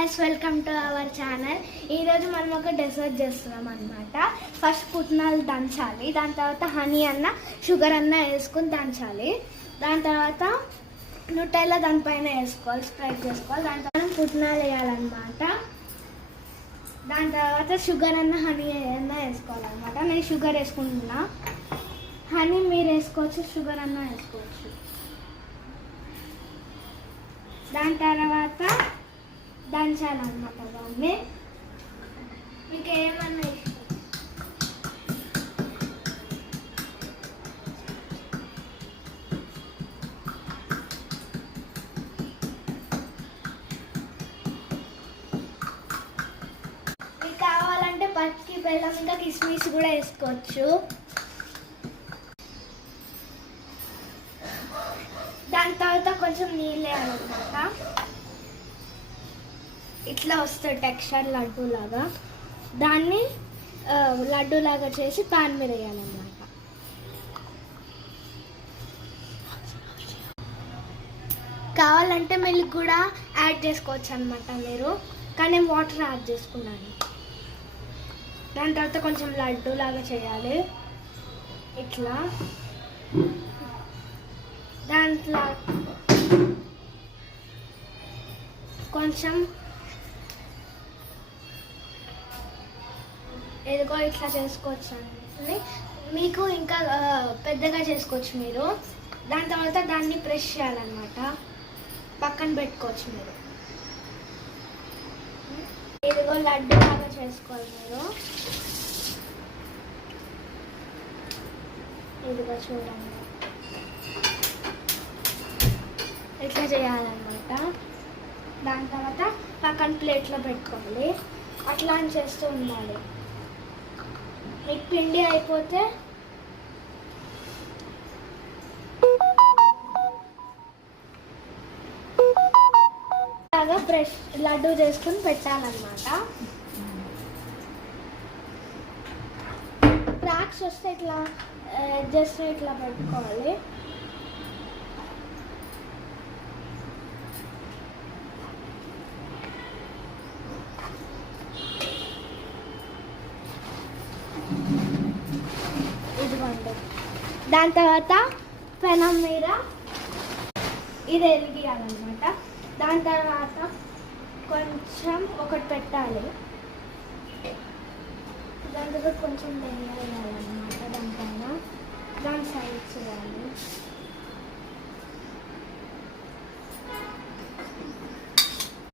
guys, welcome to our channel. ఈరోజు మనం ఒక డెజర్ట్ చేస్తున్నాం అన్నమాట. ఫస్ట్ పుట్నాలు దంచాలి, దాని తర్వాత హనీ అన్న షుగర్ అన్న వేసుకుని దంచాలి. దాని తర్వాత నుటెల్లా దానిపైన వేసుకోవాలి, స్ప్రెడ్ చేసుకోవాలి. దాని తర్వాత పుట్నాలు వేయాలన్నమాట. దాని తర్వాత షుగర్ అన్న హనీ అన్న వేసుకోవాలన్నమాట. నేను షుగర్ వేసుకుంటున్నా, హనీ మీరు వేసుకోవచ్చు, షుగర్ అన్న వేసుకోవచ్చు. దాని తర్వాత దంచాలన్నమాట. దాన్ని మీకు ఏమన్నా మీకు కావాలంటే పచ్చి బెల్లం ఇంకా కిస్మిస్ కూడా వేసుకోవచ్చు. దాని తర్వాత కొంచెం నీళ్ళు వేయాలన్నమాట. ఇట్లా వస్తుంది టెక్స్చర్ లడ్డు లాగా. దాన్ని లడ్డు లాగా చేసి పాన్ మీద వేయాలన్నమాట. కావాలంటే మిల్క్ కూడా యాడ్ చేసుకోవచ్చు అనమాట మీరు, కానీ నేను వాటర్ యాడ్ చేసుకున్నాను. దాని తర్వాత కొంచెం లడ్డు లాగా చేయాలి ఇట్లా. దాంట్లో కొంచెం ఏదో ఇట్లా చేసుకోవచ్చు అండి. మీకు ఇంకా పెద్దగా చేసుకోవచ్చు మీరు. దాని తర్వాత దాన్ని ప్రెస్ చేయాలన్నమాట, పక్కన పెట్టుకోవచ్చు మీరు. ఏదో లడ్డు లాగా చేసుకోవాలి మీరు. ఇదిగో చూడండి, ఇట్లా చేయాలన్నమాట. దాని తర్వాత పక్కన ప్లేట్లో పెట్టుకోవాలి. అట్లా అని చేస్తూ ఉండాలి. మీకు పిండి అయిపోతే లాగా బ్రష్ లడ్డు చేసుకుని పెట్టాలన్నమాట. క్రాక్స్ వస్తే ఇట్లా జస్ట్ ఇట్లా పెట్టుకోవాలి. దాని తర్వాత పెనం మీద ఇది వెలిగియాలన్నమాట. దాని తర్వాత కొంచెం ఒకటి పెట్టాలి. దాని తర్వాత కొంచెం నెయ్యి వేయాలన్నమాట. దానిపైన దాని సైడ్స్ వేయాలి.